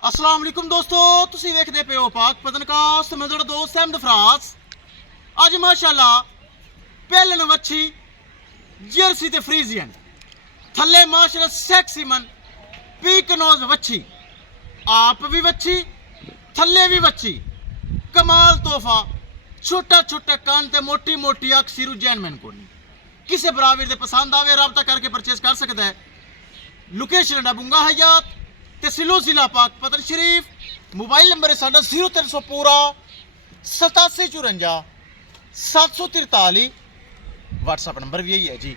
अस्सलाम वालेकुम दोस्तों, तुसी वेखदे पे हो पाक पतनकास्ट। मैं तुहाडा दोस्त अहमद फराज। अज माशाअल्लाह पहलन वच्छी जर्सी ते फ्रीजियन थल्ले माशाअल्लाह सेक्सीमन पीकनोज वच्छी, आप भी वच्छी थल्ले भी वच्छी, कमाल तोहफा। छोटा छोटा कान ते मोटी मोटी अख सिरू जैनमैन को नहीं किसे बराबर दे पसंद आवे राबता करके परचेज कर सकता है। लोकेशन है बुंगा हयात तहसीलो जिला पाक पतन शरीफ। मोबाइल नंबर है साडा 0300 पूरा 8754 743। व्हाट्सअप नंबर भी यही है जी,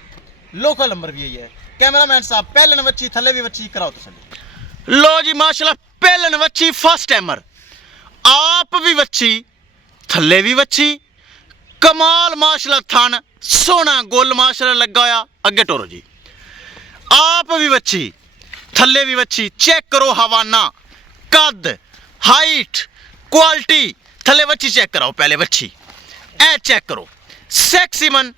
लोकल नंबर भी यही है। कैमरामैन साहब पहले वच्छी थल्ले भी वच्छी कराओ तसल्ली। लो जी माशाल्लाह पहले वच्छी फर्स्ट टाइमर, आप भी वच्छी थल्ले भी वच्छी, कमाल माशाल्लाह थन सोना गोल माशाल्लाह लगा होया। अगे टोरो जी, आप भी वच्छी थल्ले भी वच्छी। चेक करो हवाना, कद, हाइट, क्वालिटी। थल्ले वच्छी चेक कराओ पहले वच्छी, ए चेक करो सेक्सीमन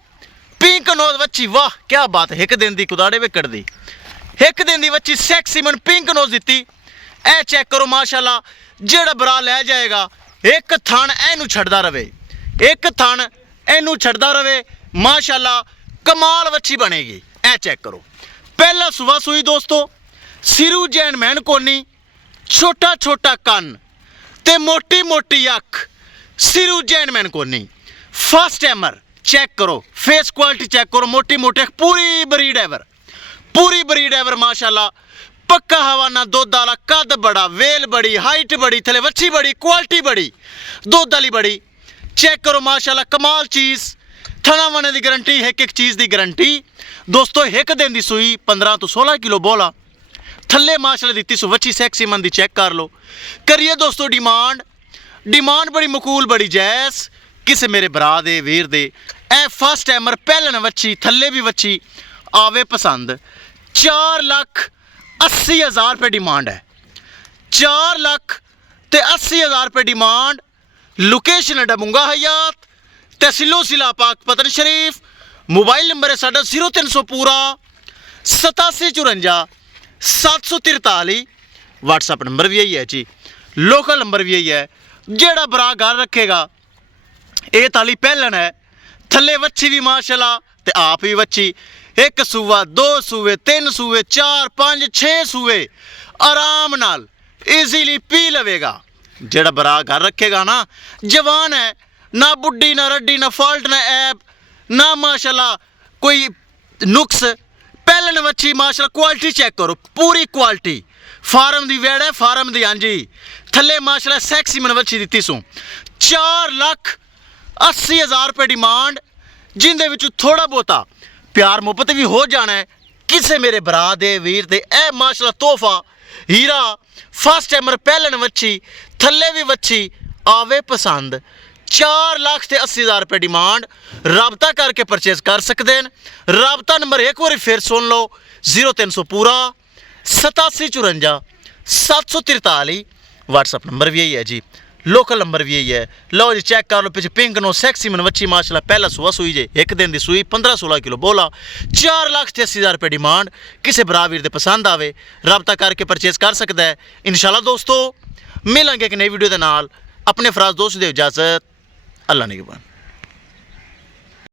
पिंक नोज वच्छी। वाह क्या बात है, एक दिन दी कुदाड़े विकट दी, एक दिन दी वच्छी सेक्सीमन पिंक नोज दी। ए चेक करो माशाल्लाह, जेड़ा बरा लै जाएगा एक थन एनू छड़दा रवे, एक थन एनू छड़दा रवे माशाल्लाह, कमाल वच्छी बनेगी। ए चेक करो पहला सुबह सुई दोस्तों, सिरू जैन मैन कोनी, छोटा छोटा कन ते मोटी मोटी अख, सिरू जैन मैन कोनी फर्स्ट टाइमर। चेक करो फेस क्वालिटी चेक करो, मोटी मोटी अख, पूरी ब्रीड एवर, पूरी ब्रीड एवर माशाल्लाह। पक्का हवाना दुध आला, कद बड़ा, वेल बड़ी, हाइट बड़ी, थले वच्छी बड़ी, क्वालिटी बड़ी, दुध वाली बड़ी। चेक करो माशाल्लाह कमाल चीज़, थना वने की गारंटी, एक एक चीज़ की गारंटी दोस्तों। एक दिन की सूई 15 तो 16 किलो बोला थल्ले माशाल्लाह दी सु वच्छी सेक्सीमन दी। चेक कर लो, करिए दोस्तों डिमांड, डिमांड बड़ी मकूल बड़ी जैस किसे मेरे भरा दे वीर दे। ए फर्स्ट टाइमर पहलन वच्छी थल्ले भी वच्छी आवे पसंद। 4,80,000 रुपये डिमांड है, 4,80,000 रुपये डिमांड। लोकेशन है डबुंगा हयात तहसीलो जिला पाक पतन शरीफ। मोबाइल नंबर है साडा 0300 पूरा 8754 743। व्हाट्सअप नंबर भी यही है जी, लोकल नंबर भी यही है। जेड़ा बरा घर रखेगा ये ताली पहलन है, थल्ले वच्छी भी माशाल्लाह ते आप भी वच्छी। एक सूआ, दो सूए, 3 सूए, 4, 5, 6 सूए आराम नाल इजीली पी लवेगा। जेड़ा बरा घर रखेगा ना, जवान है ना, बुढ़ी ना रड्डी ना फॉल्ट ना ऐप ना माशाल्लाह कोई नुक्स। पहलन वच्छी माशाल्लाह क्वालिटी चेक करो, पूरी क्वालिटी फार्म दी वेड़ है, फार्म दी। हाँ जी थल्ले माशाल्लाह सेक्सीमन वच्छी दित्ती सू। 4,80,000 रुपये डिमांड, जिंदे विच थोड़ा बहुता प्यार मुहब्बत भी हो जाना है किसे मेरे भरा दे वीर दे। ए माशाल्लाह तोहफा हीरा फर्स्ट टाइमर पहलन वच्छी थल्ले भी वच्छी आवे पसंद। 4,80,000 रुपये डिमांड, राबता करके परचेज कर सकते हैं। राबता नंबर एक बार फिर सुन लो, 0300 पूरा 8754 743। व्हाट्सअप नंबर भी यही है जी, लोकल नंबर भी यही है। लो जी चेक कर लो पीछे पिंक नो सेक्सीमन वच्छी माशाल्लाह पहला सुबह सुई जे, एक दिन की सुई 15-16 किलो बोला। 4,80,000 रुपये डिमांड, किसे बरा वीर दे पसंद आवे राबता करके परचेज कर सकता है। इंशाल्लाह दोस्तों मिलेंगे एक नई वीडियो के नाल। अपने फराज दोस्त दे इजाजत, अल्लाह निगहबान।